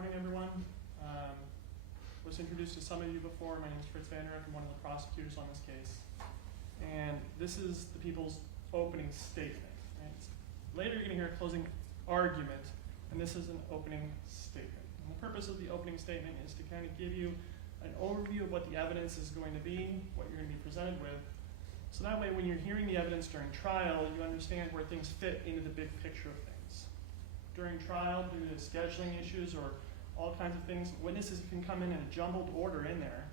morning, everyone. Was introduced to some of you before. My name is Fritz Vander. I'm one of the prosecutors on this case. And this is the people's opening statement. Right? Later you're going to hear a closing argument, and this is an opening statement. And the purpose of the opening statement is to kind of give you an overview of what the evidence is going to be, what you're going to be presented with. So that way when you're hearing the evidence during trial, you understand where things fit into the big picture of things. During trial, due to scheduling issues or all kinds of things, witnesses can come in a jumbled order in there.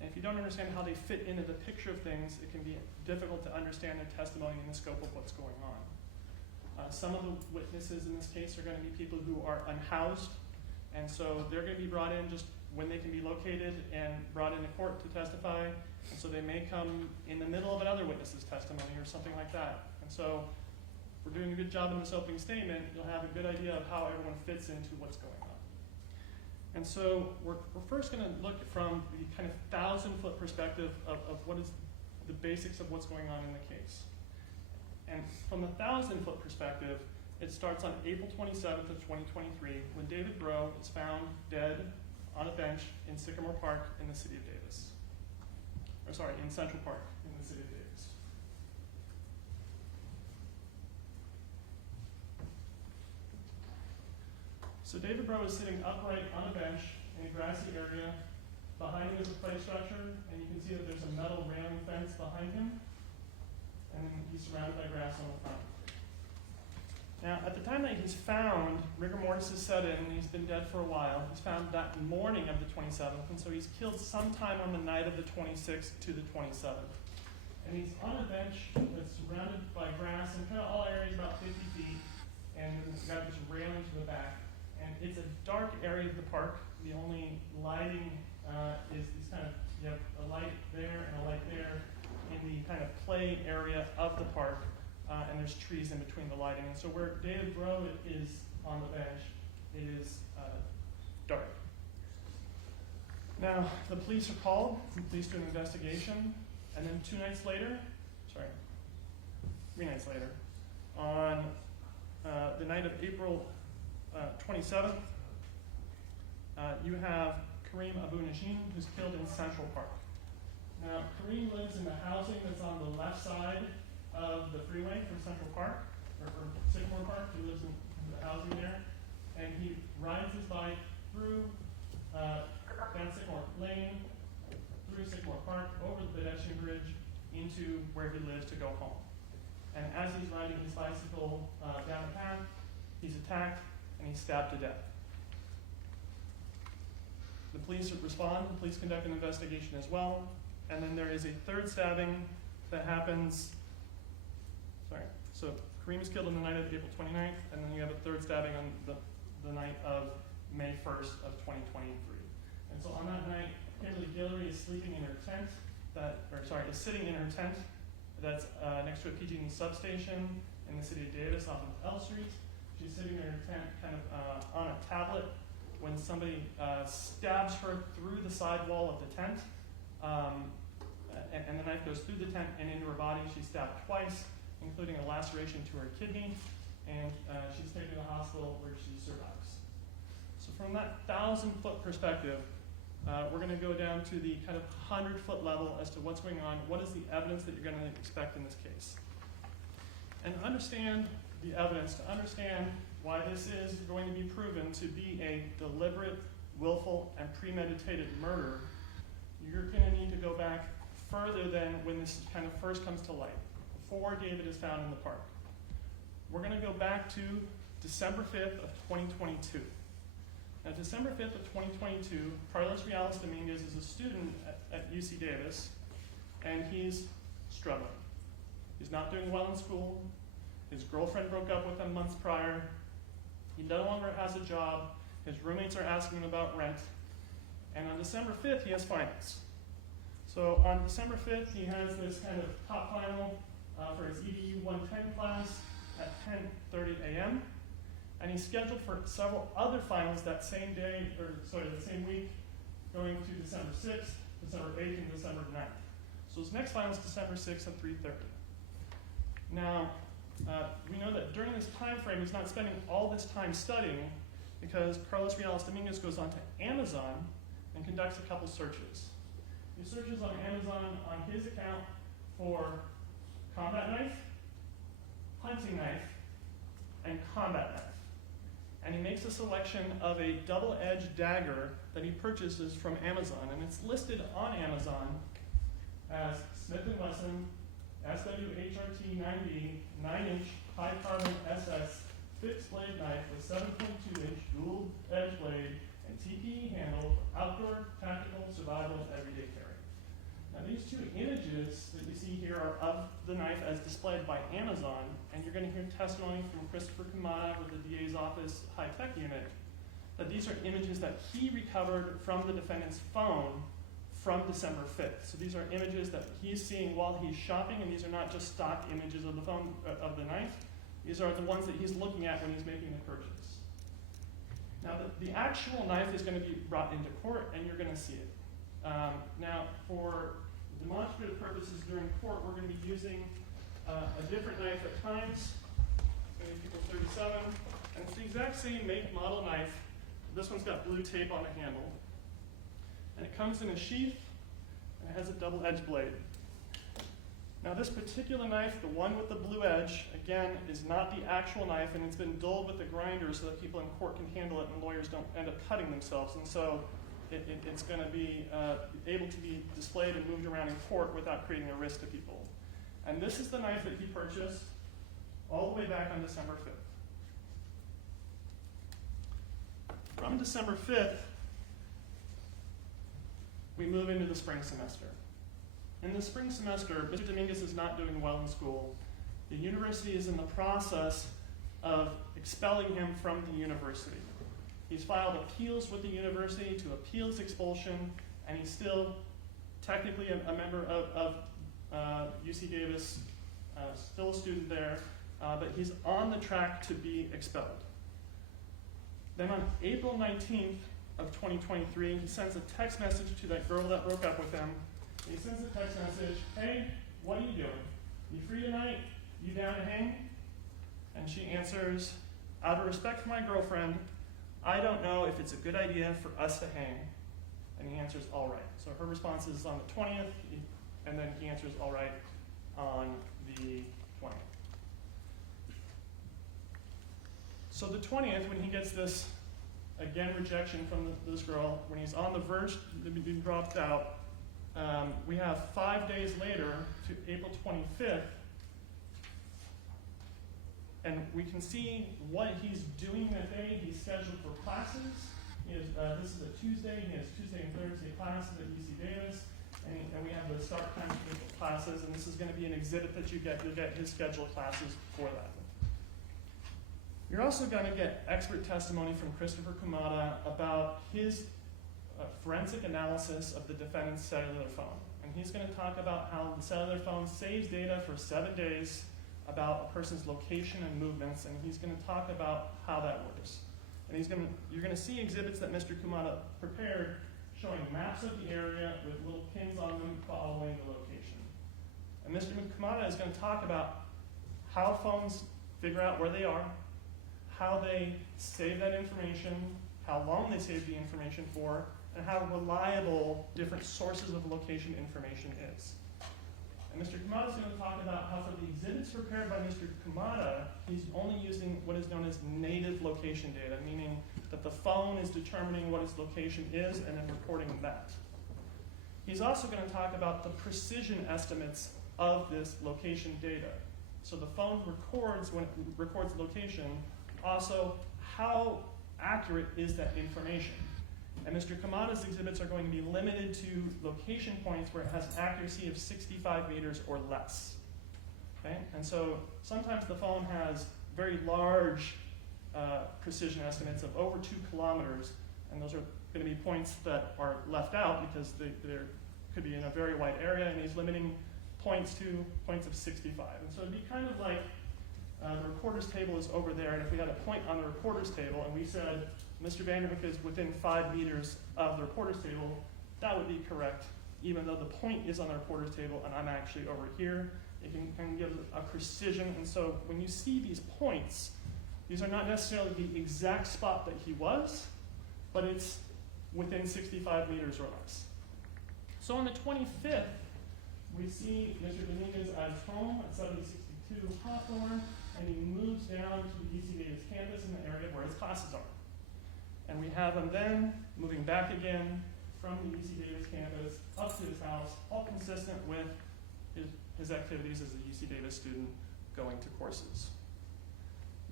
And if you don't understand how they fit into the picture of things, it can be difficult to understand their testimony and the scope of what's going on. Some of the witnesses in this case are going to be people who are unhoused, and so they're going to be brought in just when they can be located and brought into court to testify. And so they may come in the middle of another witness's testimony or something like that. And so if we're doing a good job in this opening statement, you'll have a good idea of how everyone fits into what's going on. And so we're first going to look from the kind of 1,000-foot perspective of what is the basics of what's going on in the case. And from the 1,000-foot perspective, it starts on April 27th of 2023 when David Breaux is found dead on a bench in Sycamore Park in the city of Davis. Or sorry, in Central Park in the city of Davis. So David Breaux is sitting upright on a bench in a grassy area. Behind him is a play structure, and you can see that there's a metal railing fence behind him. And he's surrounded by grass on the front. Now, at the time that he's found, rigor mortis is set in, and he's been dead for a while. He's found that morning of the 27th, and so he's killed sometime on the night of the 26th to the 27th. And he's on a bench that's surrounded by grass, and kind of all areas about 50 feet, and it's got this railing to the back. And it's a dark area of the park. The only lighting is these kind of, you have a light there and a light there in the kind of play area of the park. And there's trees in between the lighting. And so where David Breaux is on the bench, it is dark. Now, the police are called. The police do an investigation. And then 3 nights later, on the night of April 27th, you have Kareem Abu Najim, who's killed in Central Park. Now, Kareem lives in the housing that's on the left side of the freeway from Central Park, or from Sycamore Park. He lives in the housing there, and he rides his bike through down Sycamore Lane, through Sycamore Park, over the pedestrian bridge, into where he lives to go home. And as he's riding his bicycle down the path, he's attacked and he's stabbed to death. The police respond, the police conduct an investigation as well, and then there is a third stabbing that happens. So Kareem is killed on the night of April 29th, and then you have a third stabbing on the night of May 1st of 2023. And so on that night, Kimberly Guillory is sleeping in her tent, is sitting in her tent that's next to a PG&E substation in the city of Davis off of L Street. She's sitting in her tent kind of on a tablet when somebody stabs her through the sidewall of the tent. And the knife goes through the tent and into her body. She's stabbed twice, including a laceration to her kidney, and she's taken to the hospital where she survives. So from that 1,000-foot perspective, we're going to go down to the kind of 100-foot level as to what's going on, what is the evidence that you're going to expect in this case. And understand the evidence, to understand why this is going to be proven to be a deliberate, willful, and premeditated murder, you're going to need to go back further than when this kind of first comes to light, before David is found in the park. We're going to go back to December 5th of 2022. Now, December 5th of 2022, Carlos Reales Dominguez is a student at UC Davis, and he's struggling. He's not doing well in school. His girlfriend broke up with him months prior. He no longer has a job. His roommates are asking him about rent. And on December 5th, he has finals. So on December 5th, he has this kind of top final for his EDU 110 class at 10:30 a.m. And he's scheduled for several other finals that same day, the same week, going to December 6th, December 8th, and December 9th. So his next final is December 6th at 3:30. Now, we know that during this time frame, he's not spending all this time studying because Carlos Reales Dominguez goes onto Amazon and conducts a couple searches. He searches on Amazon on his account for combat knife, hunting knife, and combat knife. And he makes a selection of a double-edged dagger that he purchases from Amazon, and it's listed on Amazon as Smith & Wesson SWHRT 9B 9-inch high-carbon SS fixed blade knife with 7.2-inch dual-edge blade and TPE handle for outdoor, tactical, survival, and everyday carry. Now these two images that you see here are of the knife as displayed by Amazon, and you're going to hear testimony from Christopher Kamada with the DA's office high-tech unit that these are images that he recovered from the defendant's phone from December 5th. So these are images that he's seeing while he's shopping, and these are not just stock images of the phone, of the knife. These are the ones that he's looking at when he's making the purchase. Now the actual knife is going to be brought into court, and you're going to see it. Now for demonstrative purposes during court, we're going to be using a different knife at times, maybe people 37, and it's the exact same make, model knife. This one's got blue tape on the handle, and it comes in a sheath, and it has a double-edged blade. Now this particular knife, the one with the blue edge, again, is not the actual knife, and it's been dulled with the grinder so that people in court can handle it and lawyers don't end up cutting themselves, and so it's going to be able to be displayed and moved around in court without creating a risk to people. And this is the knife that he purchased all the way back on December 5th. From December 5th, we move into the spring semester. In the spring semester, Mr. Dominguez is not doing well in school. The university is in the process of expelling him from the university. He's filed appeals with the university to appeal his expulsion, and he's still technically a member of UC Davis, still a student there, but he's on the track to be expelled. Then on April 19th of 2023, he sends a text message to that girl that broke up with him. He sends a text message, "Hey, what are you doing? You free tonight? You down to hang?" And she answers, "Out of respect for my girlfriend, I don't know if it's a good idea for us to hang." And he answers, "All right." So her response is on the 20th, and then he answers, "All right," on the 20th. So the 20th, when he gets this, again, rejection from this girl, when he's on the verge to be dropped out, we have 5 days later to April 25th, and we can see what he's doing that day. He's scheduled for classes. He has, this is a Tuesday. He has Tuesday and Thursday classes at UC Davis, and we have the start time for classes, and this is going to be an exhibit that you get. You'll get his scheduled classes for that. You're also going to get expert testimony from Christopher Kamada about his forensic analysis of the defendant's cellular phone. And he's going to talk about how the cellular phone saves data for 7 days about a person's location and movements, and he's going to talk about how that works. And you're going to see exhibits that Mr. Kamada prepared showing maps of the area with little pins on them following the location. And Mr. Kamada is going to talk about how phones figure out where they are, how they save that information, how long they save the information for, and how reliable different sources of location information is. And Mr. Kamada is going to talk about how for the exhibits prepared by Mr. Kamada, he's only using what is known as native location data, meaning that the phone is determining what its location is and then recording that. He's also going to talk about the precision estimates of this location data. So the phone records, when it records location, also how accurate is that information. And Mr. Kamada's exhibits are going to be limited to location points where it has an accuracy of 65 meters or less. Okay? And so sometimes the phone has very large precision estimates of over 2 kilometers, and those are going to be points that are left out because they could be in a very wide area, and he's limiting points to points of 65. And so it'd be kind of like the recorder's table is over there, and if we had a point on the recorder's table and we said Mr. Vanderhook is within 5 meters of the recorder's table, that would be correct, even though the point is on the recorder's table and I'm actually over here. It can give a precision, and so when you see these points, These are not necessarily the exact spot that he was, but it's within 65 meters or less. So on the 25th, we see Mr. Dominguez at his home at 7062 Hawthorne, and he moves down to the UC Davis campus in the area where his classes are. And we have him then moving back again from the UC Davis campus up to his house, all consistent with his activities as a UC Davis student going to courses.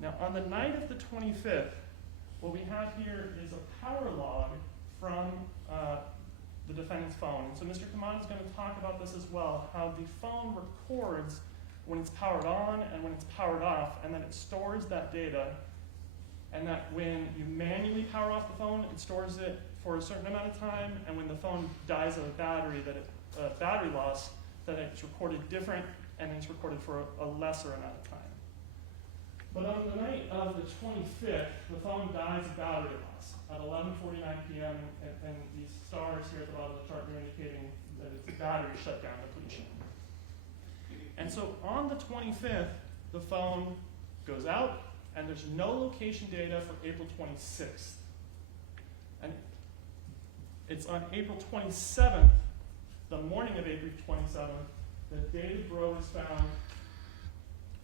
Now, on the night of the 25th, what we have here is a power log from the defendant's phone. And so Mr. Kamada is going to talk about this as well, how the phone records when it's powered on and when it's powered off, and then it stores that data, and that when you manually power off the phone, it stores it for a certain amount of time, and when the phone dies of a battery, battery loss, that it's recorded different, and it's recorded for a lesser amount of time. But on the night of the 25th, the phone dies of battery loss at 11:49 p.m., and these stars here at the bottom of the chart are indicating that it's battery shutdown depletion. And so on the 25th, the phone goes out, and there's no location data for April 26th. And it's on April 27th, the morning of April 27th, that David Breaux is found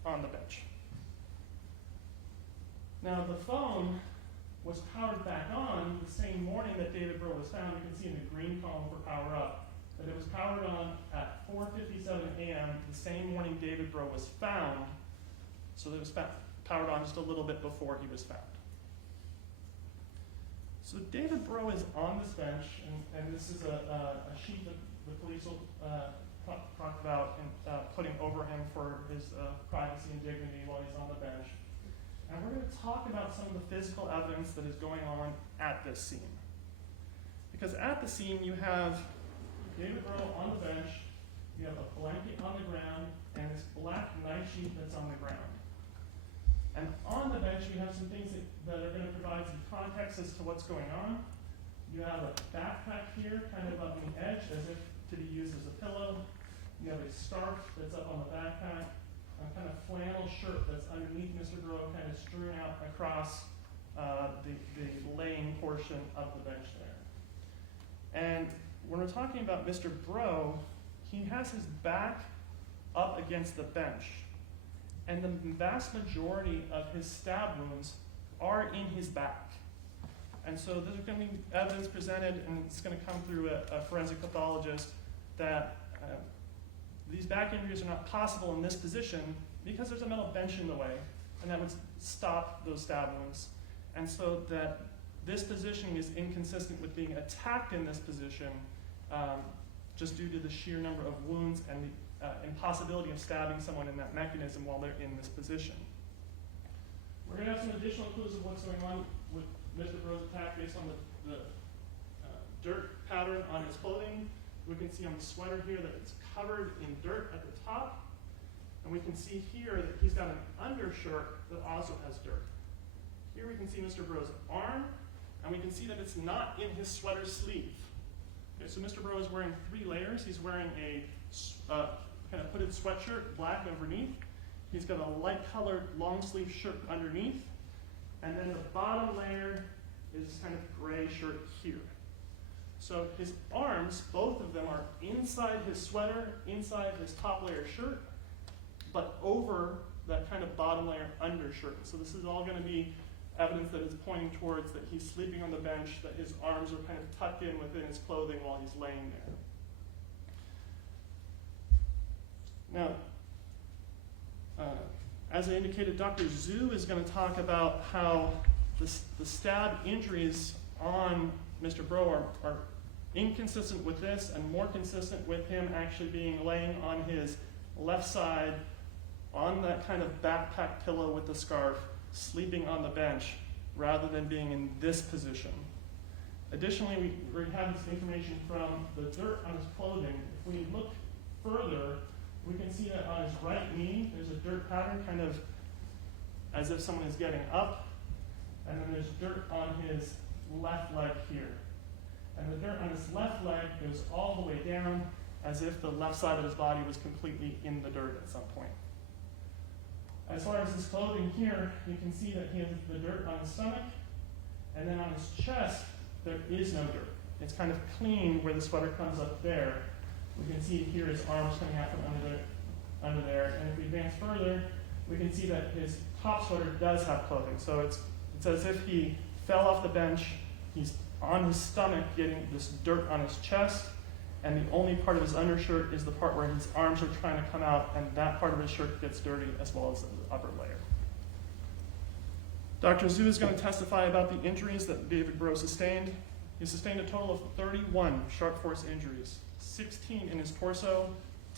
on the bench. Now, the phone was powered back on the same morning that David Breaux was found. You can see in the green column for power up that it was powered on at 4:57 a.m. the same morning David Breaux was found. So it was powered on just a little bit before he was found. So David Breaux is on this bench, and this is a sheet that the police will talk about and putting over him for his privacy and dignity while he's on the bench. And we're going to talk about some of the physical evidence that is going on at this scene. Because at the scene, you have David Breaux on the bench, you have a blanket on the ground, and this black knife sheet that's on the ground. And on the bench, you have some things that are going to provide some context as to what's going on. You have a backpack here, kind of on the edge, as if to be used as a pillow. You have a scarf that's up on the backpack, a kind of flannel shirt that's underneath Mr. Breaux, kind of strewn out across the laying portion of the bench there. And when we're talking about Mr. Breaux, he has his back up against the bench, and the vast majority of his stab wounds are in his back. And so there's going to be evidence presented, and it's going to come through a forensic pathologist, that these back injuries are not possible in this position because there's a metal bench in the way, and that would stop those stab wounds. And so that this positioning is inconsistent with being attacked in this position, just due to the sheer number of wounds and the impossibility of stabbing someone in that mechanism while they're in this position. We're going to have some additional clues of what's going on with Mr. Breaux's attack based on the dirt pattern on his clothing. We can see on the sweater here that it's covered in dirt at the top. And we can see here that he's got an undershirt that also has dirt. Here we can see Mr. Breaux's arm, and we can see that it's not in his sweater sleeve. Okay, so Mr. Breaux is wearing 3 layers. He's wearing a kind of hooded sweatshirt, black underneath. He's got a light-colored long-sleeve shirt underneath. And then the bottom layer is this kind of gray shirt here. So his arms, both of them, are inside his sweater, inside his top layer shirt, but over that kind of bottom layer undershirt. So this is all going to be evidence that is pointing towards that he's sleeping on the bench, that his arms are kind of tucked in within his clothing while he's laying there. Now, as I indicated, Dr. Zhu is going to talk about how the stab injuries on Mr. Breaux are inconsistent with this and more consistent with him actually being laying on his left side on that kind of backpack pillow with the scarf, sleeping on the bench, rather than being in this position. Additionally, we have this information from the dirt on his clothing. If we look further, we can see that on his right knee, there's a dirt pattern, kind of as if someone is getting up, and then there's dirt on his left leg here. And the dirt on his left leg goes all the way down, as if the left side of his body was completely in the dirt at some point. As far as his clothing here, you can see that he has the dirt on his stomach, and then on his chest, there is no dirt. It's kind of clean where the sweater comes up there. We can see here his arms coming out from under there. And if we advance further, we can see that his top sweater does have clothing. So it's as if he fell off the bench, he's on his stomach getting this dirt on his chest, and the only part of his undershirt is the part where his arms are trying to come out, and that part of his shirt gets dirty as well as the upper layer. Dr. Zhu is going to testify about the injuries that David Breaux sustained. He sustained a total of 31 sharp force injuries, 16 in his torso,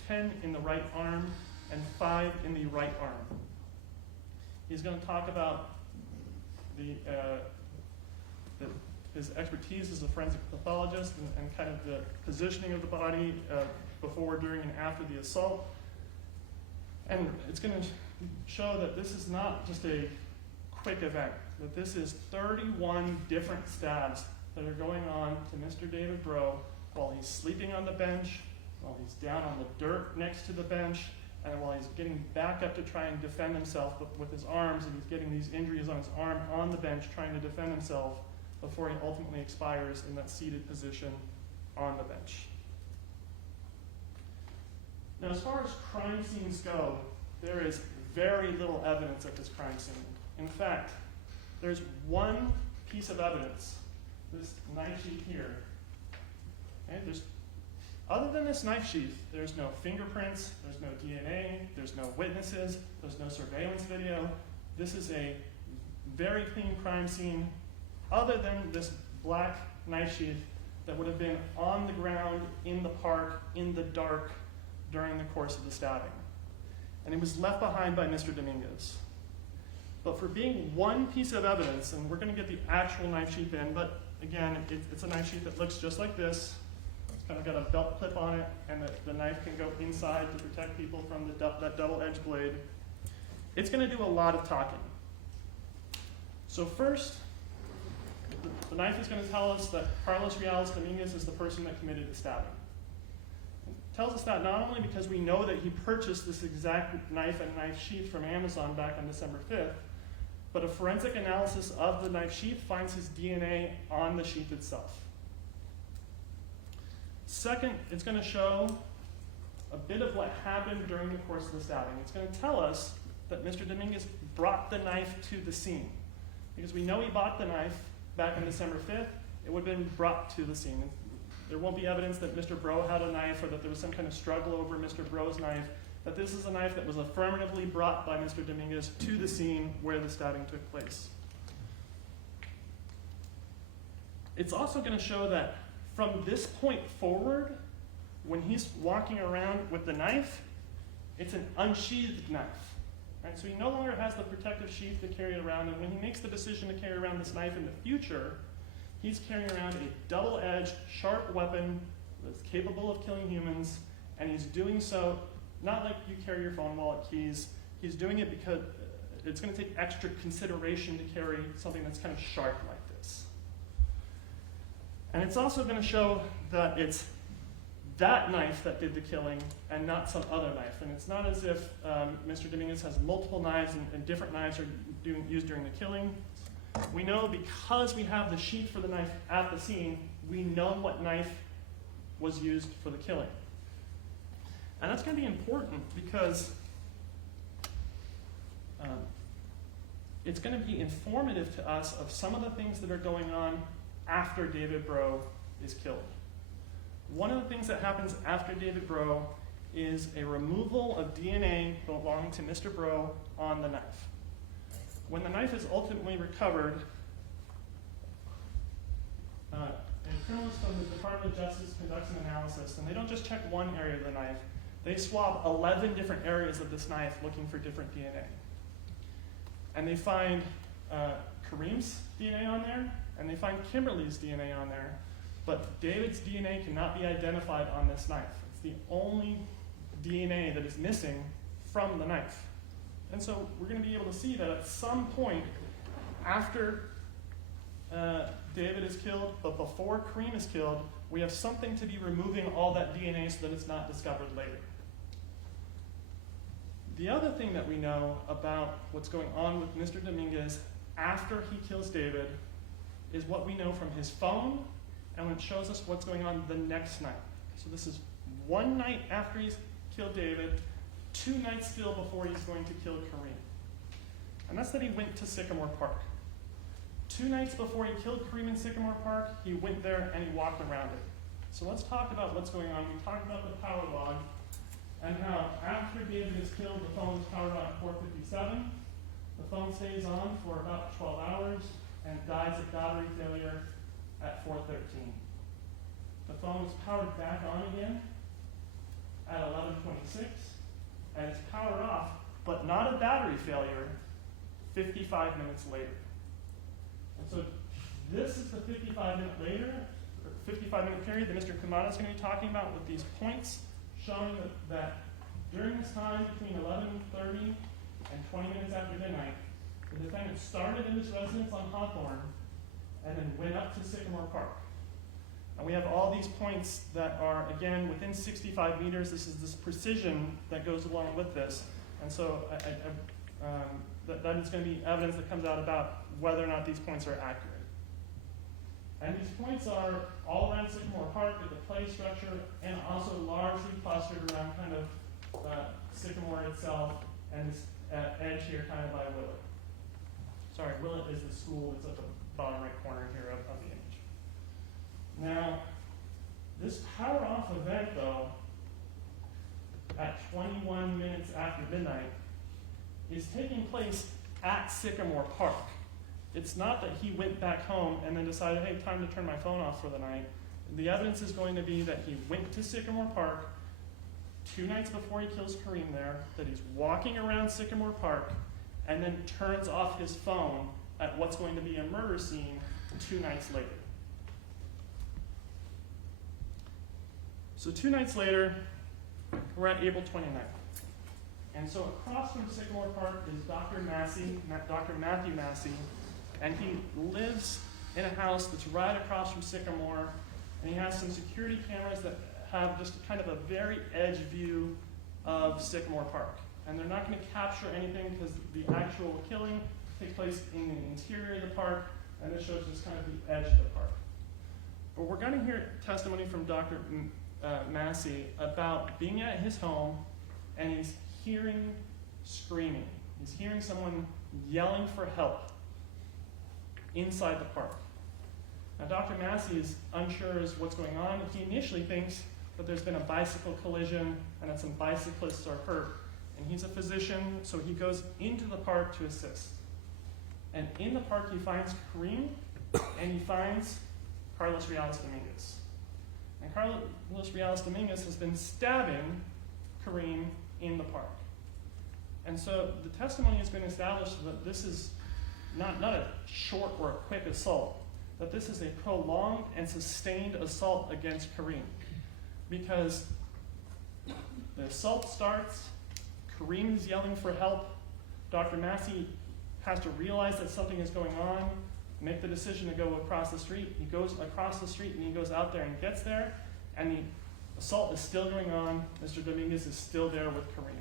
10 in the right arm, and 5 in the right arm. He's going to talk about his expertise as a forensic pathologist and kind of the positioning of the body before, during, and after the assault. And it's going to show that this is not just a quick event, that this is 31 different stabs that are going on to Mr. David Breaux while he's sleeping on the bench, while he's down on the dirt next to the bench, and while he's getting back up to try and defend himself with his arms, and he's getting these injuries on his arm on the bench trying to defend himself before he ultimately expires in that seated position on the bench. Now, as far as crime scenes go, there is very little evidence at this crime scene. In fact, there's one piece of evidence, this knife sheath here. Okay, other than this knife sheath, there's no fingerprints, there's no DNA, there's no witnesses, there's no surveillance video. This is a very clean crime scene, other than this black knife sheath that would have been on the ground in the park in the dark during the course of the stabbing. And it was left behind by Mr. Dominguez. But for being one piece of evidence, and we're going to get the actual knife sheath in, but again, it's a knife sheath that looks just like this. It's kind of got a belt clip on it, and the knife can go inside to protect people from that double-edged blade. It's going to do a lot of talking. So first, the knife is going to tell us that Carlos Riales Dominguez is the person that committed the stabbing. It tells us that not only because we know that he purchased this exact knife and knife sheath from Amazon back on December 5th, but a forensic analysis of the knife sheath finds his DNA on the sheath itself. Second, it's going to show a bit of what happened during the course of the stabbing. It's going to tell us that Mr. Dominguez brought the knife to the scene. Because we know he bought the knife back on December 5th, it would have been brought to the scene. There won't be evidence that Mr. Breaux had a knife or that there was some kind of struggle over Mr. Breaux's knife, that this is a knife that was affirmatively brought by Mr. Dominguez to the scene where the stabbing took place. It's also going to show that from this point forward, when he's walking around with the knife, it's an unsheathed knife. Right? So he no longer has the protective sheath to carry it around, and when he makes the decision to carry around this knife in the future, he's carrying around a double-edged, sharp weapon that's capable of killing humans, and he's doing so not like you carry your phone, wallet, keys. He's doing it because it's going to take extra consideration to carry something that's kind of sharp like this. And it's also going to show that it's that knife that did the killing and not some other knife. And it's not as if Mr. Dominguez has multiple knives and different knives are used during the killing. We know because we have the sheath for the knife at the scene, we know what knife was used for the killing. And that's going to be important because it's going to be informative to us of some of the things that are going on after David Breaux is killed. One of the things that happens after David Breaux is a removal of DNA belonging to Mr. Breaux on the knife. When the knife is ultimately recovered, a criminalist from the Department of Justice conducts an analysis, and they don't just check one area of the knife, they swab 11 different areas of this knife looking for different DNA. And they find Kareem's DNA on there, and they find Kimberly's DNA on there, but David's DNA cannot be identified on this knife. It's the only DNA that is missing from the knife. And so we're going to be able to see that at some point after David is killed, but before Kareem is killed, we have something to be removing all that DNA so that it's not discovered later. The other thing that we know about what's going on with Mr. Dominguez after he kills David is what we know from his phone, and it shows us what's going on the next night. So this is one night after he's killed David, 2 nights still before he's going to kill Kareem. And that's that he went to Sycamore Park. 2 nights before he killed Kareem in Sycamore Park, he went there and he walked around it. So let's talk about what's going on. We talked about the power log and how after David is killed, the phone is powered on at 4:57. The phone stays on for about 12 hours and dies of battery failure at 4:13. The phone is powered back on again at 11:26, and it's powered off, but not a battery failure, 55 minutes later. And so this is the 55-minute period that Mr. Kamada is going to be talking about with these points showing that during this time between 11:30 and 20 minutes after midnight, the defendant started in his residence on Hawthorne and then went up to Sycamore Park. And we have all these points that are, again, within 65 meters. This is this precision that goes along with this. And so that is going to be evidence that comes out about whether or not these points are accurate. And these points are all around Sycamore Park at the play structure and also largely clustered around kind of Sycamore itself and this edge here kind of by Willett. Sorry, Willett is the school that's at the bottom right corner here of the image. Now, this power off event, though, at 21 minutes after midnight, is taking place at Sycamore Park. It's not that he went back home and then decided, hey, time to turn my phone off for the night. The evidence is going to be that he went to Sycamore Park 2 nights before he kills Kareem there, that he's walking around Sycamore Park, and then turns off his phone at what's going to be a murder scene 2 nights later. So 2 nights later, we're at April 29th. And so across from Sycamore Park is Dr. Matthew Massey, and he lives in a house that's right across from Sycamore, and he has some security cameras that have just kind of a very edge view of Sycamore Park. And they're not going to capture anything because the actual killing takes place in the interior of the park, and this shows just kind of the edge of the park. But we're going to hear testimony from Dr. Massey about being at his home, and he's hearing screaming. He's hearing someone yelling for help inside the park. Now, Dr. Massey is unsure as what's going on. He initially thinks that there's been a bicycle collision and that some bicyclists are hurt. And he's a physician, so he goes into the park to assist. And in the park, he finds Kareem, and he finds Carlos Reales-Dominguez. And Carlos Reales-Dominguez has been stabbing Kareem in the park. And so the testimony has been established that this is not a short or a quick assault, that this is a prolonged and sustained assault against Kareem. Because the assault starts, Kareem is yelling for help, Dr. Massey has to realize that something is going on, make the decision to go across the street. He goes across the street and he goes out there and gets there, and the assault is still going on. Mr. Dominguez is still there with Kareem.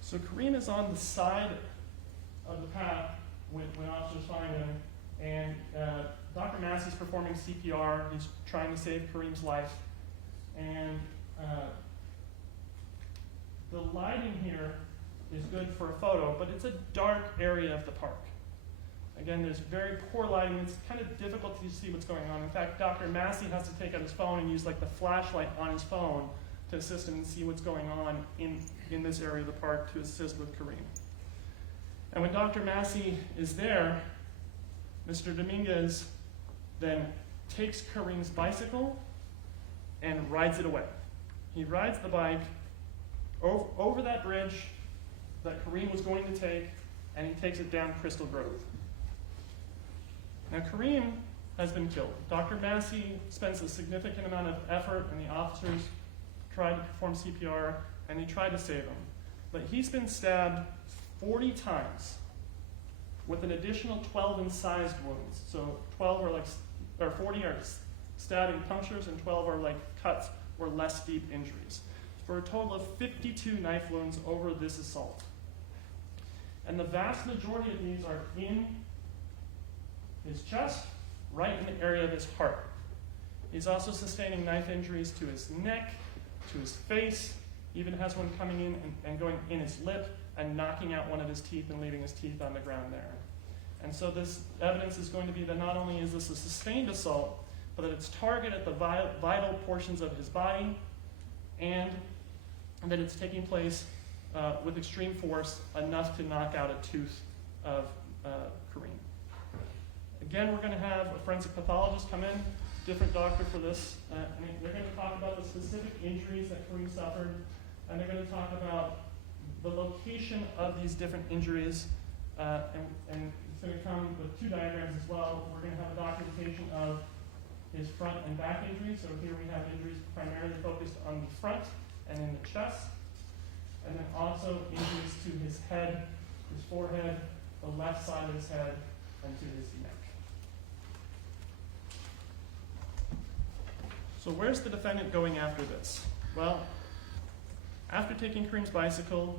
So Kareem is on the side of the path when officers find him, and Dr. Massey's performing CPR. He's trying to save Kareem's life. And the lighting here is good for a photo, but it's a dark area of the park. Again, there's very poor lighting. It's kind of difficult to see what's going on. In fact, Dr. Massey has to take out his phone and use like the flashlight on his phone to assist him and see what's going on in this area of the park to assist with Kareem. And when Dr. Massey is there, Mr. Dominguez then takes Kareem's bicycle and rides it away. He rides the bike over that bridge that Kareem was going to take, and he takes it down Crystal Grove. Now, Kareem has been killed. Dr. Massey spends a significant amount of effort, and the officers tried to perform CPR, and they tried to save him. But he's been stabbed 40 times with an additional 12 incised wounds. So 40 are stabbing punctures, and 12 are like cuts or less deep injuries. for a total of 52 knife wounds over this assault. And the vast majority of these are in his chest, right in the area of his heart. He's also sustaining knife injuries to his neck, to his face, even has one coming in and going in his lip and knocking out one of his teeth and leaving his teeth on the ground there. And so this evidence is going to be that not only is this a sustained assault, but that it's targeted at the vital portions of his body, and that it's taking place with extreme force, enough to knock out a tooth of Kareem. Again, we're going to have a forensic pathologist come in, different doctor for this. They're going to talk about the specific injuries that Kareem suffered, and they're going to talk about the location of these different injuries, and it's going to come with two diagrams as well. We're going to have a documentation of his front and back injuries. So here we have injuries primarily focused on the front and in the chest, and then also injuries to his head, his forehead, the left side of his head, and to his neck. So where's the defendant going after this? Well, after taking Kareem's bicycle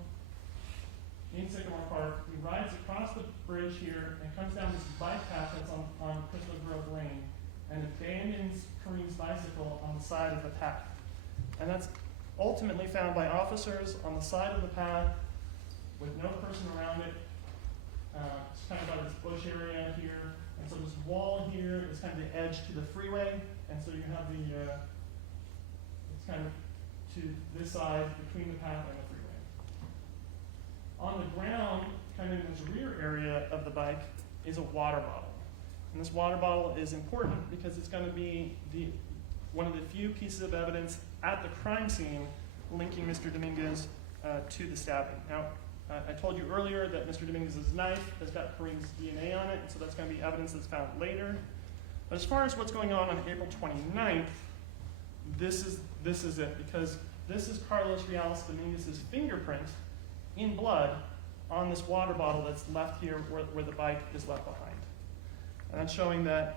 in Sycamore Park, he rides across the bridge here and comes down this bike path that's on Crystal Grove Lane and abandons Kareem's bicycle on the side of the path. And that's ultimately found by officers on the side of the path with no person around it. It's kind of by this bush area here. And so this wall here is kind of the edge to the freeway. And so you have it's kind of to this side between the path and the freeway. On the ground, kind of in this rear area of the bike, is a water bottle. And this water bottle is important because it's going to be one of the few pieces of evidence at the crime scene linking Mr. Dominguez to the stabbing. Now, I told you earlier that Mr. Dominguez's knife has got Kareem's DNA on it, so that's going to be evidence that's found later. But as far as what's going on April 29th, this is it, because this is Carlos Riales Dominguez's fingerprint in blood on this water bottle that's left here where the bike is left behind. And that's showing that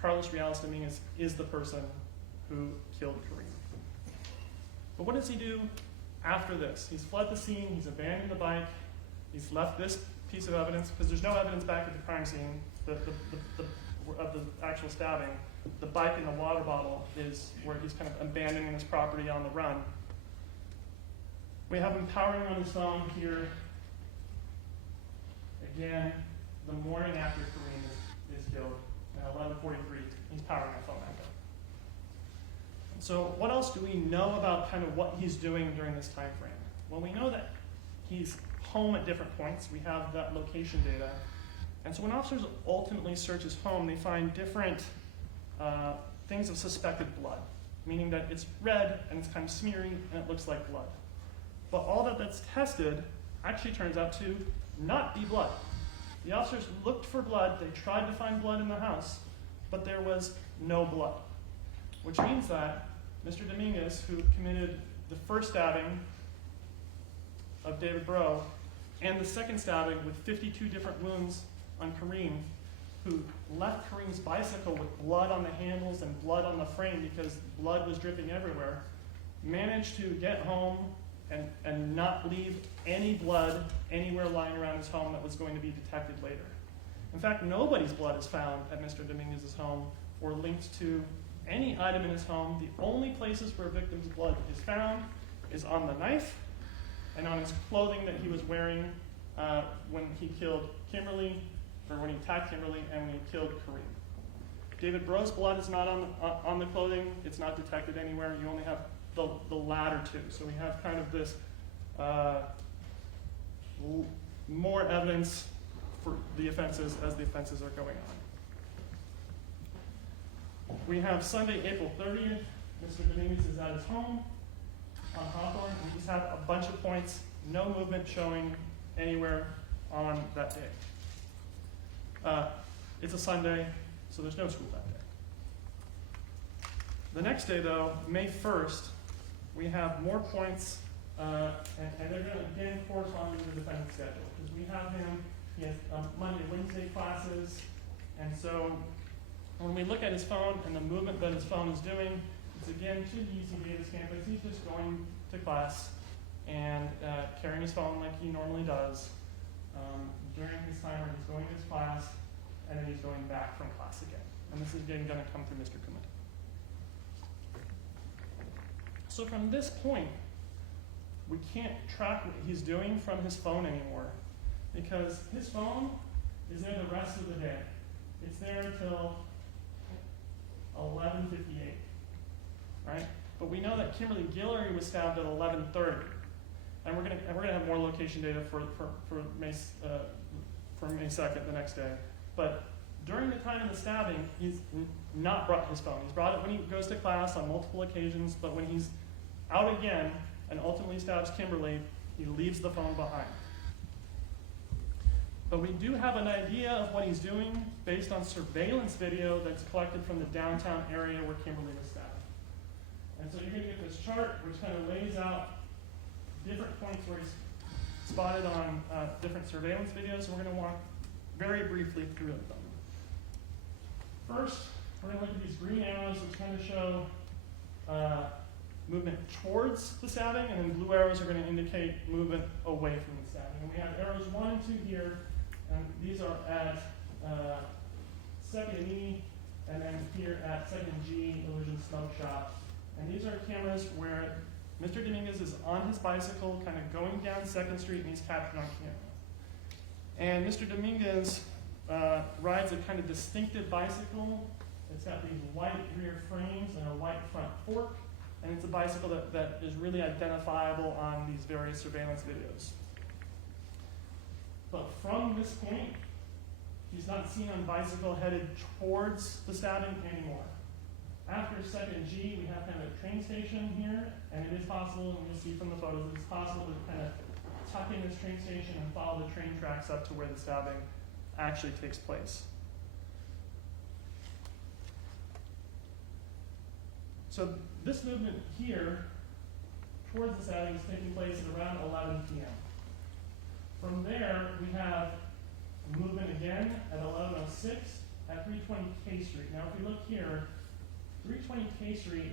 Carlos Riales Dominguez is the person who killed Kareem. But what does he do after this? He's fled the scene, he's abandoned the bike, he's left this piece of evidence, because there's no evidence back at the crime scene of the actual stabbing. The bike and the water bottle is where he's kind of abandoning his property on the run. We have him powering on his phone here. Again, the morning after Kareem is killed, at 11:43, he's powering that phone back up. So what else do we know about kind of what he's doing during this time frame? Well, we know that he's home at different points. We have that location data. And so when officers ultimately search his home, they find different things of suspected blood, meaning that it's red and it's kind of smeary and it looks like blood. But all that's tested actually turns out to not be blood. The officers looked for blood, they tried to find blood in the house, but there was no blood. Which means that Mr. Dominguez, who committed the first stabbing of David Breaux and the second stabbing with 52 different wounds on Kareem, who left Kareem's bicycle with blood on the handles and blood on the frame because blood was dripping everywhere, managed to get home and not leave any blood anywhere lying around his home that was going to be detected later. In fact, nobody's blood is found at Mr. Dominguez's home or linked to any item in his home. The only places where a victim's blood is found is on the knife and on his clothing that he was wearing when he killed Kimberly, or when he attacked Kimberly, and when he killed Kareem. David Breaux's blood is not on the clothing. It's not detected anywhere. You only have the latter two. So we have kind of this more evidence for the offenses as the offenses are going on. We have Sunday, April 30th. Mr. Dominguez is at his home on Hawthorne. We just have a bunch of points, no movement showing anywhere on that day. It's a Sunday, so there's no school that day. The next day, though, May 1st, we have more points, and they're going to again correspond to the defendant's schedule, because we have him, he has Monday, Wednesday classes, and so when we look at his phone and the movement that his phone is doing, It's again to UC Davis campus. He's just going to class and carrying his phone like he normally does during his time where he's going to his class, and then he's going back from class again. And this is again going to come through Mr. Kumit. So from this point, we can't track what he's doing from his phone anymore, because his phone is there the rest of the day. It's there until 11:58, right? But we know that Kimberly Guillory was stabbed at 11:30, and we're gonna have more location data for May 2nd, the next day. But during the time of the stabbing, he's not brought his phone. He's brought it when he goes to class on multiple occasions, but when he's out again and ultimately stabs Kimberly, he leaves the phone behind. But we do have an idea of what he's doing based on surveillance video that's collected from the downtown area where Kimberly was stabbed. And so you're going to get this chart which kind of lays out different points where he's spotted on different surveillance videos, and we're going to walk very briefly through them. First, we're going to look at these green arrows which kind of show movement towards the stabbing, and then blue arrows are going to indicate movement away from the stabbing. And we have arrows 1 and 2 here, and these are at 2nd E, and then here at 2nd G, Illusion Smoke Shop. And these are cameras where Mr. Dominguez is on his bicycle, kind of going down 2nd Street, and he's captured on camera. And Mr. Dominguez rides a kind of distinctive bicycle. It's got these white rear frames and a white front fork, and it's a bicycle that is really identifiable on these various surveillance videos. But from this point, he's not seen on bicycle headed towards the stabbing anymore. After 2nd G, we have kind of a train station here, and it is possible, and you'll see from the photos, it's possible to kind of tuck in this train station and follow the train tracks up to where the stabbing actually takes place. So this movement here towards the stabbing is taking place at around 11 p.m. From there, we have movement again at 11:06 at 320 K Street. Now, if we look here, 320 K Street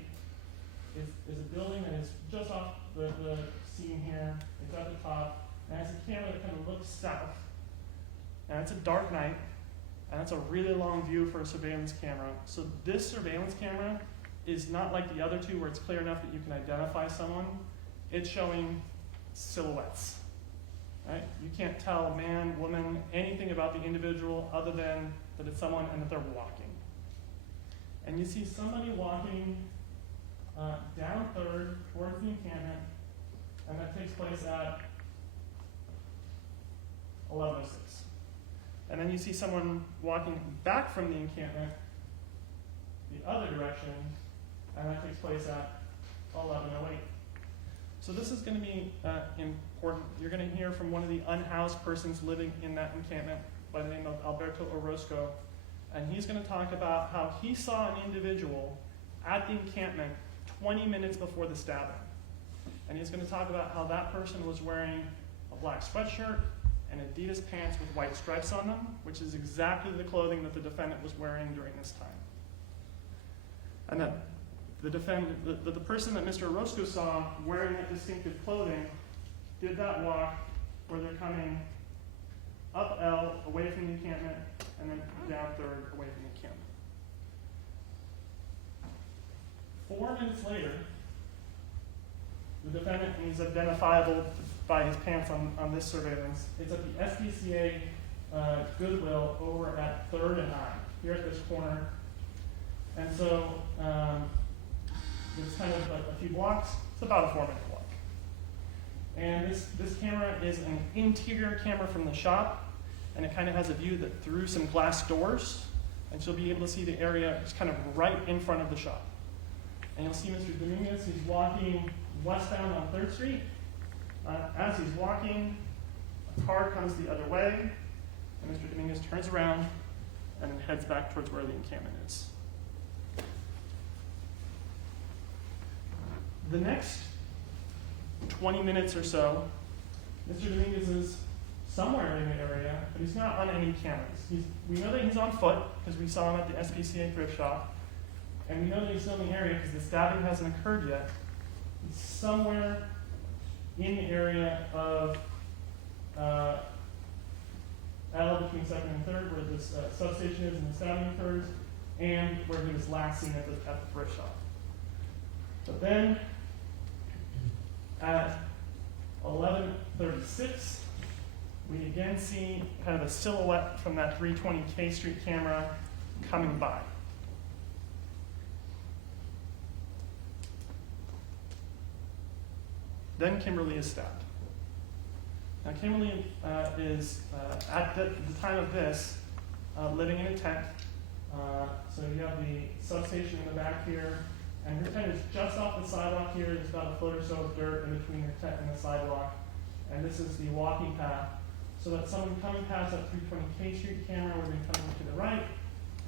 is a building that is just off the scene here. It's at the top, and it's a camera that kind of looks south. Now, it's a dark night, and that's a really long view for a surveillance camera. So this surveillance camera is not like the other two where it's clear enough that you can identify someone. It's showing silhouettes, right? You can't tell man, woman, anything about the individual other than that it's someone and that they're walking. And you see somebody walking down 3rd towards the encampment, and that takes place at 11:06. And then you see someone walking back from the encampment the other direction, and that takes place at 11:08. So this is going to be important. You're going to hear from one of the unhoused persons living in that encampment by the name of Alberto Orozco, and he's going to talk about how he saw an individual at the encampment 20 minutes before the stabbing. And he's going to talk about how that person was wearing a black sweatshirt and Adidas pants with white stripes on them, which is exactly the clothing that the defendant was wearing during this time. And that the person that Mr. Orozco saw wearing that distinctive clothing did that walk where they're coming up L, away from the encampment, and then down 3rd, away from the encampment. 4 minutes later, the defendant is identifiable by his pants on this surveillance. It's at the SPCA Goodwill over at 3rd and I, here at this corner. And so it's kind of a few blocks. It's about a 4-minute walk. And this camera is an interior camera from the shop, and it kind of has a view that through some glass doors, and so you'll be able to see the area. It's kind of right in front of the shop. And you'll see Mr. Dominguez, he's walking westbound on 3rd Street. As he's walking, a car comes the other way, and Mr. Dominguez turns around and then heads back towards where the encampment is. The next 20 minutes or so, Mr. Dominguez is somewhere in the area, but he's not on any cameras. We know that he's on foot because we saw him at the SPCA thrift shop, and we know that he's still in the area because the stabbing hasn't occurred yet. He's somewhere in the area of L between 2nd and 3rd, where this substation is and the stabbing occurs, and where he was last seen at the thrift shop. But then, at 11:36, we again see kind of a silhouette from that 320 K Street camera coming by. Then Kimberly is stabbed. Now Kimberly is, at the time of this, living in a tent. So you have the substation in the back here, and her tent is just off the sidewalk here. There's about a foot or so of dirt in between her tent and the sidewalk. And this is the walking path, so that someone coming past that 320 K Street camera would be coming to the right,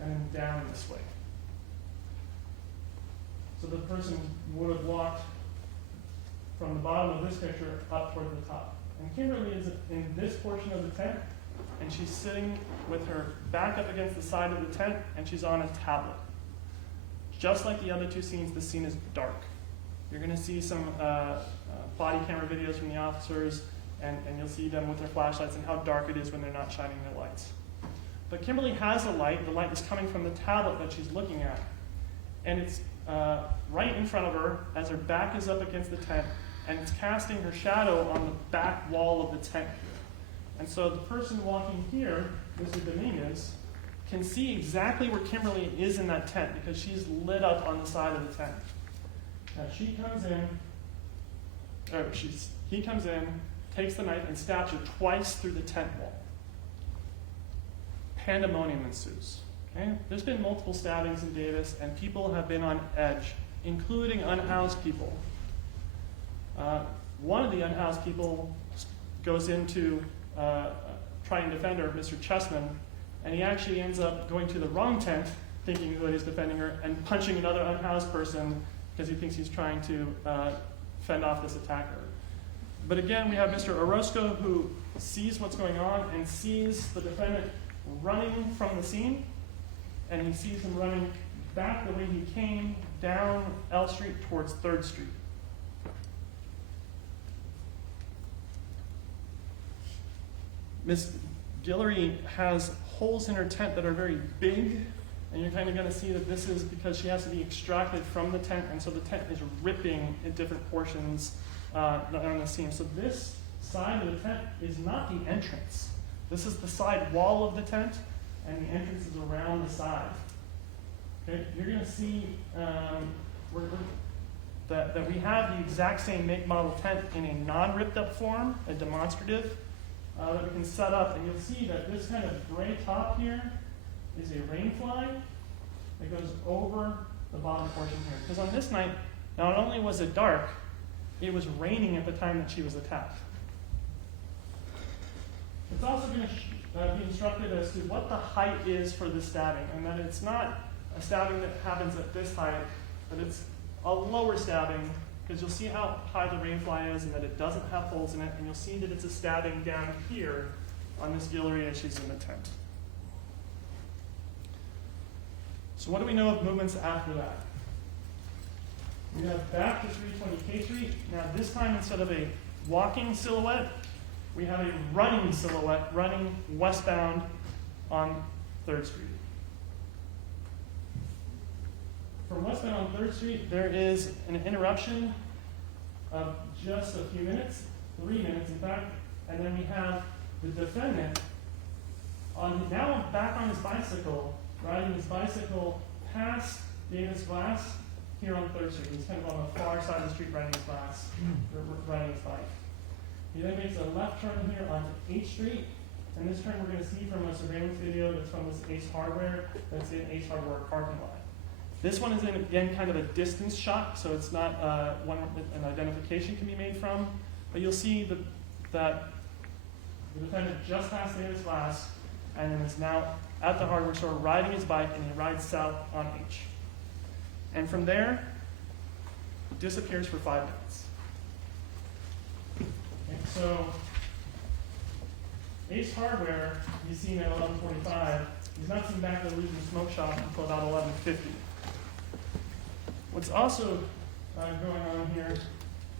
and then down this way. So the person would have walked from the bottom of this picture up toward the top. And Kimberly is in this portion of the tent, and she's sitting with her back up against the side of the tent, and she's on a tablet. Just like the other two scenes, the scene is dark. You're going to see some body camera videos from the officers, and you'll see them with their flashlights and how dark it is when they're not shining their lights. But Kimberly has a light. The light is coming from the tablet that she's looking at, and it's right in front of her as her back is up against the tent, and it's casting her shadow on the back wall of the tent. And so the person walking here, Mr. Dominguez, can see exactly where Kimberly is in that tent because she's lit up on the side of the tent. Now he comes in, takes the knife, and stabs her twice through the tent wall. Pandemonium ensues. Okay? There's been multiple stabbings in Davis, and people have been on edge, including unhoused people. One of the unhoused people goes in to try and defend her, Mr. Chessman, and he actually ends up going to the wrong tent, thinking that he's defending her, and punching another unhoused person because he thinks he's trying to fend off this attacker. But again, we have Mr. Orozco, who sees what's going on and sees the defendant running from the scene, and he sees him running back the way he came down L Street towards 3rd Street. Miss Guillory has holes in her tent that are very big, and you're kind of going to see that this is because she has to be extracted from the tent, and so the tent is ripping in different portions on the seam. So this side of the tent is not the entrance. This is the side wall of the tent, and the entrance is around the side. Okay? You're going to see that we have the exact same make model tent in a non-ripped up form, a demonstrative, that we can set up, and you'll see that this kind of gray top here is a rain fly that goes over the bottom portion here. Because on this night, not only was it dark, it was raining at the time that she was attacked. It's also going to be instructed as to what the height is for this stabbing, and that it's not a stabbing that happens at this height, but it's a lower stabbing, because you'll see how high the rain fly is and that it doesn't have holes in it, and you'll see that it's a stabbing down here on Miss Guillory as she's in the tent. So what do we know of movements after that? We have back to 320 K Street. Now this time, instead of a walking silhouette, we have a running silhouette running westbound on 3rd Street. For westbound on 3rd Street, there is an interruption of just a few minutes, 3 minutes in fact, and then we have the defendant now back on his bicycle, riding his bicycle past Davis Glass here on 3rd Street. He's kind of on the far side of the street riding his bike. He then makes a left turn here onto H Street, and this turn we're going to see from a surveillance video that's from this Ace Hardware, that's in Ace Hardware parking lot. This one is, again, kind of a distance shot, so it's not one an identification can be made from. But you'll see that the defendant just passed Davis Glass and then is now at the hardware store riding his bike, and he rides south on H. And from there, disappears for 5 minutes. Okay, so Ace Hardware, he's seen at 11:45. He's not seen back at the Illusion Smoke Shop until about 11:50. What's also going on here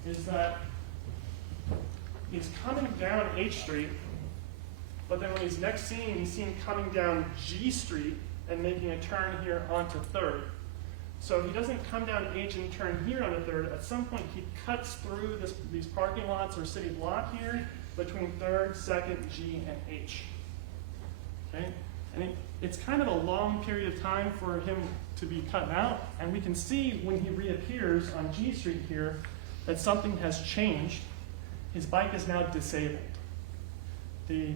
is that he's coming down H Street, but then when he's next seen, he's seen coming down G Street and making a turn here onto 3rd. So he doesn't come down H and turn here onto 3rd. At some point, he cuts through these parking lots or city block here between 3rd, 2nd, G, and H. Okay? And it's kind of a long period of time for him to be cut out, and we can see when he reappears on G Street here that something has changed. His bike is now disabled. The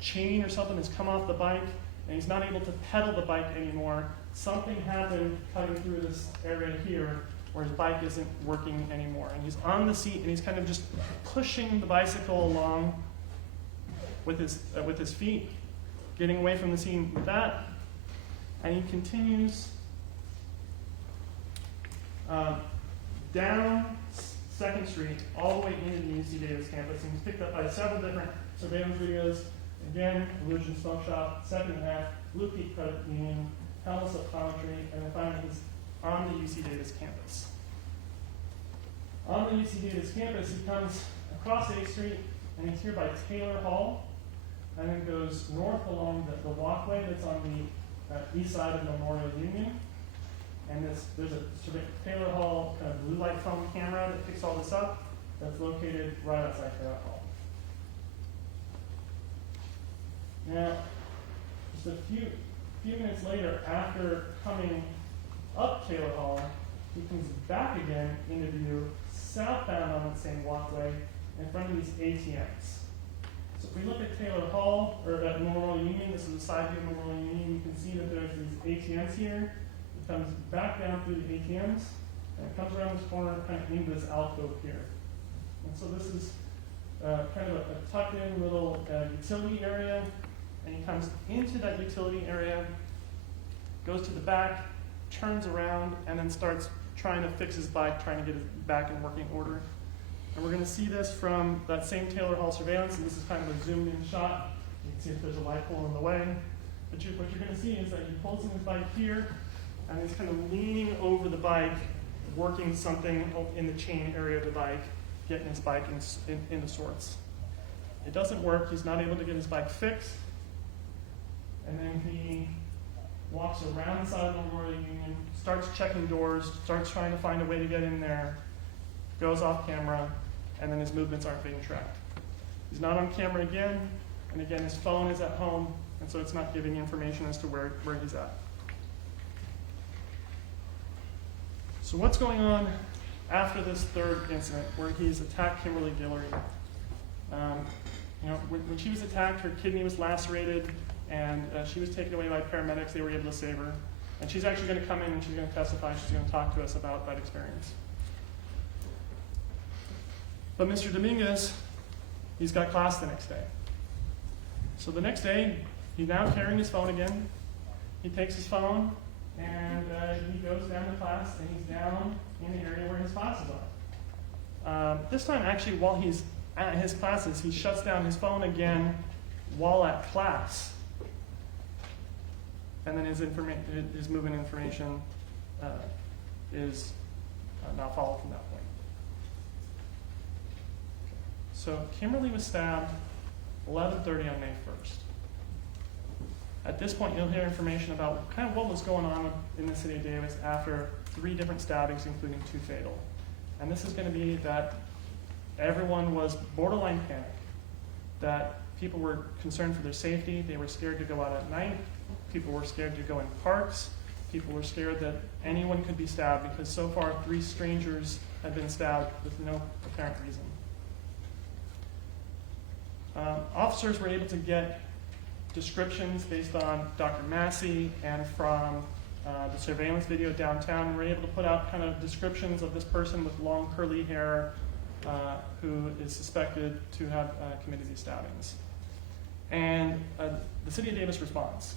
chain or something has come off the bike, and he's not able to pedal the bike anymore. Something happened cutting through this area here where his bike isn't working anymore. And he's on the seat, and he's kind of just pushing the bicycle along with his feet, getting away from the scene with that. And he continues down 2nd Street all the way into the UC Davis campus. And he's picked up by several different surveillance videos. Again, Illusion Smoke Shop, 2nd F, Blue Peak Credit Union, Hellas Optometry, and then finally he's on the UC Davis campus. On the UC Davis campus, he comes across A Street, and he's here by Taylor Hall, and then goes north along the walkway that's on the east side of Memorial Union. And there's a Taylor Hall kind of blue light phone camera that picks all this up that's located right outside Taylor Hall. Now, just a few minutes later, after coming up Taylor Hall, he comes back again into view, southbound on that same walkway, in front of these ATMs. So if we look at Taylor Hall, or at Memorial Union, this is the side view of Memorial Union, you can see that there's these ATMs here. It comes back down through the ATMs, and it comes around this corner, kind of into this alcove here. And so this is kind of a tucked-in little utility area. And he comes into that utility area, goes to the back, turns around, and then starts trying to fix his bike, trying to get it back in working order. And we're going to see this from that same Taylor Hall surveillance, and this is kind of a zoomed-in shot. You can see if there's a light pole in the way. But what you're going to see is that he pulls in his bike here, and he's kind of leaning over the bike, working something in the chain area of the bike, getting his bike into sorts. It doesn't work. He's not able to get his bike fixed. And then he walks around the side of Memorial Union, starts checking doors, starts trying to find a way to get in there, goes off camera, and then his movements aren't being tracked. He's not on camera again, and again his phone is at home, and so it's not giving information as to where he's at. So what's going on after this 3rd incident where he's attacked Kimberly Guillory? When she was attacked, her kidney was lacerated, and she was taken away by paramedics. They were able to save her. And she's actually going to come in and she's going to testify. She's going to talk to us about that experience. But Mr. Dominguez, he's got class the next day. So the next day, he's now carrying his phone again. He takes his phone, and he goes down to class, and he's down in the area where his classes are. This time, actually, while he's at his classes, he shuts down his phone again while at class. And then his movement information is not followed from that point. So Kimberly was stabbed 11:30 on May 1st. At this point, you'll hear information about kind of what was going on in the city of Davis after 3 different stabbings, including 2 fatal. And this is going to be that everyone was borderline panic, that people were concerned for their safety. They were scared to go out at night. People were scared to go in parks. People were scared that anyone could be stabbed because so far 3 strangers had been stabbed with no apparent reason. Officers were able to get descriptions based on Dr. Massey and from the surveillance video downtown, and were able to put out kind of descriptions of this person with long curly hair who is suspected to have committed these stabbings. And the city of Davis responds.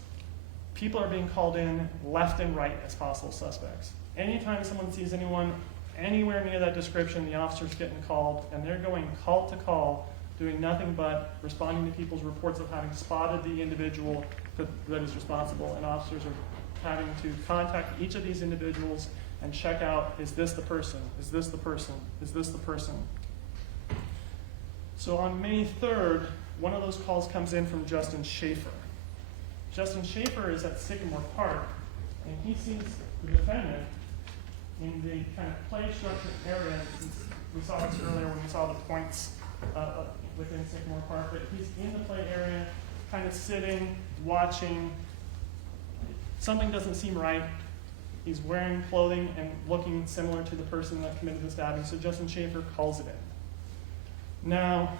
People are being called in left and right as possible suspects. Anytime someone sees anyone anywhere near that description, the officer's getting called, and they're going call to call, doing nothing but responding to people's reports of having spotted the individual that is responsible, and officers are having to contact each of these individuals and check out, is this the person? Is this the person? Is this the person? So on May 3rd, one of those calls comes in from Justin Schaefer. Justin Schaefer is at Sycamore Park, and he sees the defendant in the kind of play structure area. We saw this earlier when we saw the points within Sycamore Park, but he's in the play area, kind of sitting, watching. Something doesn't seem right. He's wearing clothing and looking similar to the person that committed the stabbing, so Justin Schaefer calls it in. Now,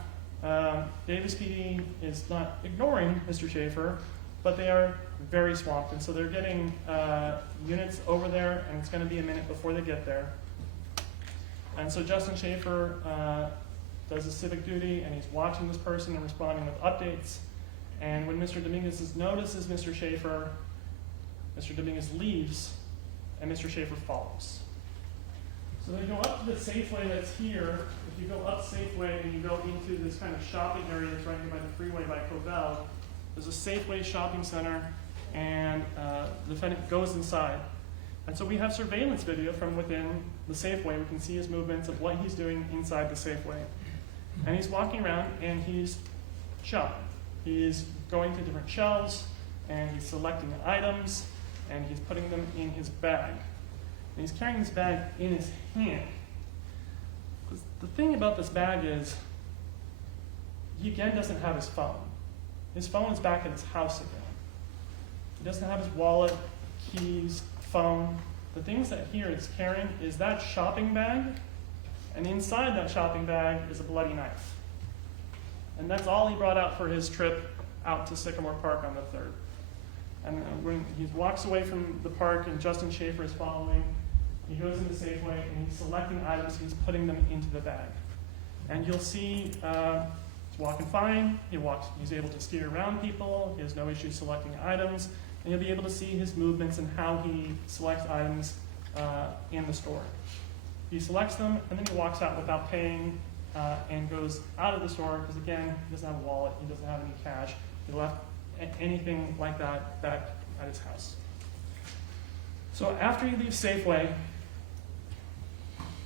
Davis PD is not ignoring Mr. Schaefer, but they are very swamped, and so they're getting units over there, and it's going to be a minute before they get there. And so Justin Schaefer does his civic duty, and he's watching this person and responding with updates. And when Mr. Dominguez notices Mr. Schaefer, Mr. Dominguez leaves, and Mr. Schaefer follows. So they go up to the Safeway that's here. If you go up Safeway and you go into this kind of shopping area that's right here by the freeway by Covell, there's a Safeway shopping center, and the defendant goes inside. And so we have surveillance video from within the Safeway. We can see his movements of what he's doing inside the Safeway. And he's walking around and he's shopping. He's going to different shelves, and he's selecting items, and he's putting them in his bag. And he's carrying this bag in his hand. The thing about this bag is, he again doesn't have his phone. His phone is back at his house again. He doesn't have his wallet, keys, phone. The things that he is carrying is that shopping bag, and inside that shopping bag is a bloody knife. And that's all he brought out for his trip out to Sycamore Park on the 3rd. And when he walks away from the park and Justin Schaefer is following, he goes into Safeway and he's selecting items, he's putting them into the bag. And you'll see he's walking fine, he's able to steer around people, he has no issue selecting items, and you'll be able to see his movements and how he selects items in the store. He selects them, and then he walks out without paying and goes out of the store, because again, he doesn't have a wallet, he doesn't have any cash, he left anything like that back at his house. So after he leaves Safeway,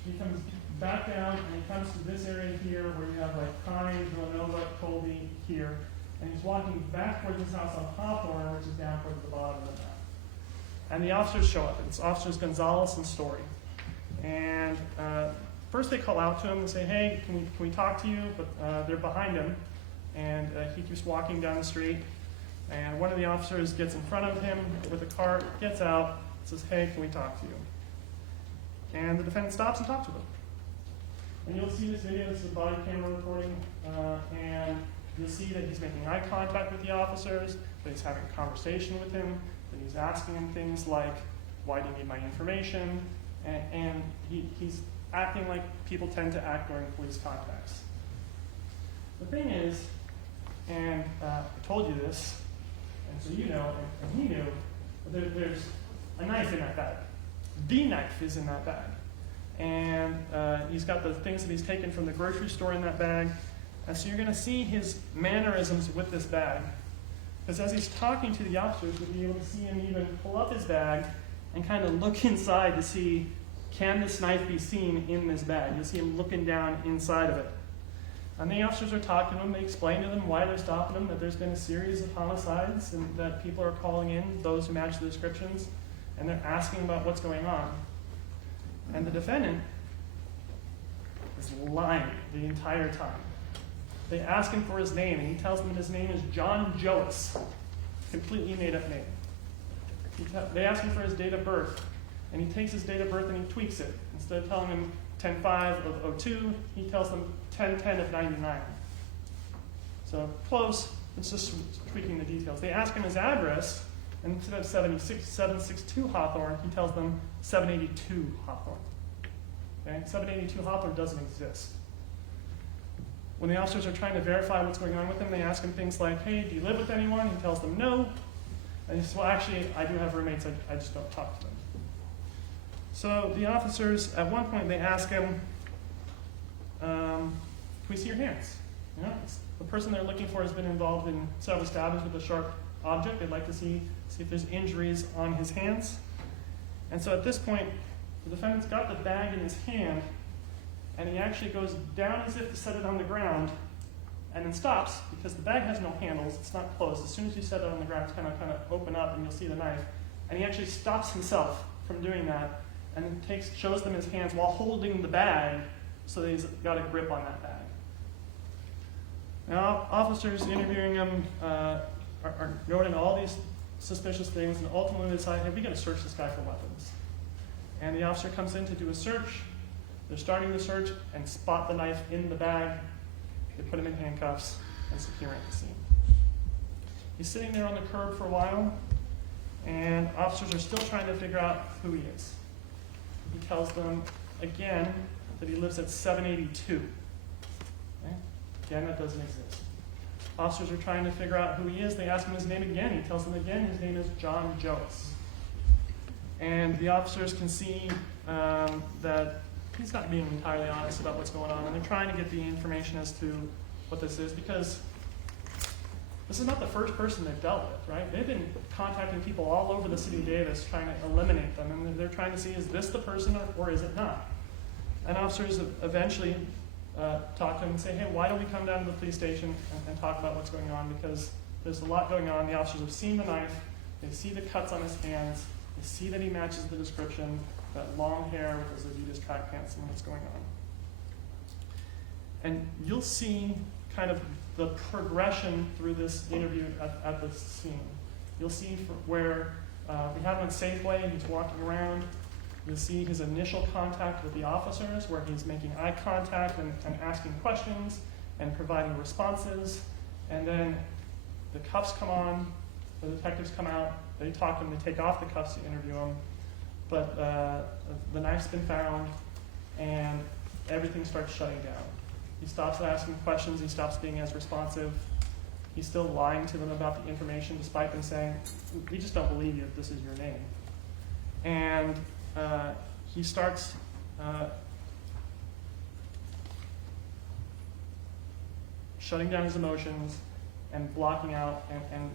he comes back down and he comes to this area here where you have like Pine, Villanova, Colby here, and he's walking back towards his house on Hawthorne, which is down towards the bottom of the map. And the officers show up. It's Officers Gonzalez and Story. And first they call out to him and say, hey, can we talk to you? But they're behind him, and he keeps walking down the street. And one of the officers gets in front of him with a cart, gets out, says, hey, can we talk to you? And the defendant stops and talks with him. And you'll see this video, this is a body camera recording, and you'll see that he's making eye contact with the officers, that he's having a conversation with him, that he's asking him things like, why do you need my information? And he's acting like people tend to act during police contacts. The thing is, and I told you this, and so you know, and he knew, there's a knife in that bag. The knife is in that bag. And he's got the things that he's taken from the grocery store in that bag. And so you're going to see his mannerisms with this bag. Because as he's talking to the officers, you'll be able to see him even pull up his bag and kind of look inside to see, can this knife be seen in this bag? You'll see him looking down inside of it. And the officers are talking to him. They explain to them why they're stopping him, that there's been a series of homicides and that people are calling in, those who match the descriptions, and they're asking about what's going on. And the defendant is lying the entire time. They ask him for his name, and he tells them his name is John Joas, completely made-up name. They ask him for his date of birth, and he takes his date of birth and he tweaks it. Instead of telling them 10/5 of 02, he tells them 10/10 of 99. So close, it's just tweaking the details. They ask him his address, and instead of 762 Hawthorne, he tells them 782 Hawthorne. Okay? 782 Hawthorne doesn't exist. When the officers are trying to verify what's going on with him, they ask him things like, hey, do you live with anyone? He tells them no. And he says, well, actually, I do have roommates, I just don't talk to them. So the officers, at one point, they ask him, can we see your hands? You know, the person they're looking for has been involved in several stabbings with a sharp object. They'd like to see if there's injuries on his hands. And so at this point, The defendant's got the bag in his hand, and he actually goes down as if to set it on the ground, and then stops, because the bag has no handles, it's not closed. As soon as you set it on the ground, it's kind of open up, and you'll see the knife. And he actually stops himself from doing that, and then shows them his hands while holding the bag, so that he's got a grip on that bag. Now, officers interviewing him are noting all these suspicious things, and ultimately decide, hey, we got to search this guy for weapons. And the officer comes in to do a search. They're starting the search and spot the knife in the bag. They put him in handcuffs and secure him at the scene. He's sitting there on the curb for a while, and officers are still trying to figure out who he is. He tells them, again, that he lives at 782. Okay? Again, that doesn't exist. Officers are trying to figure out who he is. They ask him his name again. He tells them again his name is John Jones. And the officers can see that he's not being entirely honest about what's going on, and they're trying to get the information as to what this is, because this is not the first person they've dealt with, right? They've been contacting people all over the city of Davis trying to eliminate them, and they're trying to see, is this the person or is it not? And officers eventually talk to him and say, hey, why don't we come down to the police station and talk about what's going on, because there's a lot going on. The officers have seen the knife, they see the cuts on his hands, they see that he matches the description, that long hair with his Adidas track pants, and what's going on. And you'll see kind of the progression through this interview at the scene. You'll see where we have him at Safeway, he's walking around. You'll see his initial contact with the officers, where he's making eye contact and asking questions and providing responses. And then the cuffs come on, the detectives come out, they talk to him, they take off the cuffs to interview him. But the knife's been found, and everything starts shutting down. He stops asking questions, he stops being as responsive. He's still lying to them about the information, despite them saying, we just don't believe you if this is your name. And he starts shutting down his emotions and blocking out and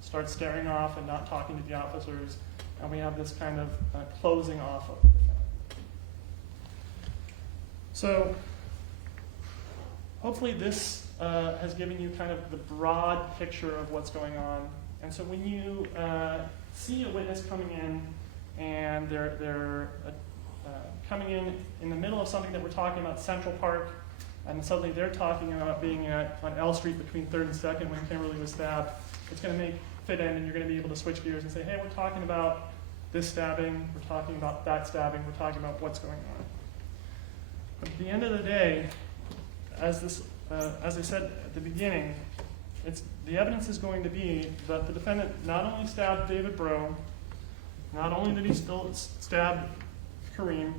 starts staring off and not talking to the officers. And we have this kind of closing off of the defendant. So hopefully this has given you kind of the broad picture of what's going on. And so when you see a witness coming in, and they're coming in the middle of something that we're talking about, Central Park, and suddenly they're talking about being on L Street between 3rd and 2nd when Kimberly was stabbed, it's going to fit in, and you're going to be able to switch gears and say, hey, we're talking about this stabbing, we're talking about that stabbing, we're talking about what's going on. But at the end of the day, as I said at the beginning, the evidence is going to be that the defendant not only stabbed David Breaux, not only did he still stab Kareem,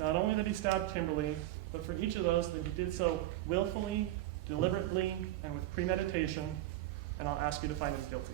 not only did he stab Kimberly, but for each of those that he did so willfully, deliberately, and with premeditation, and I'll ask you to find him guilty.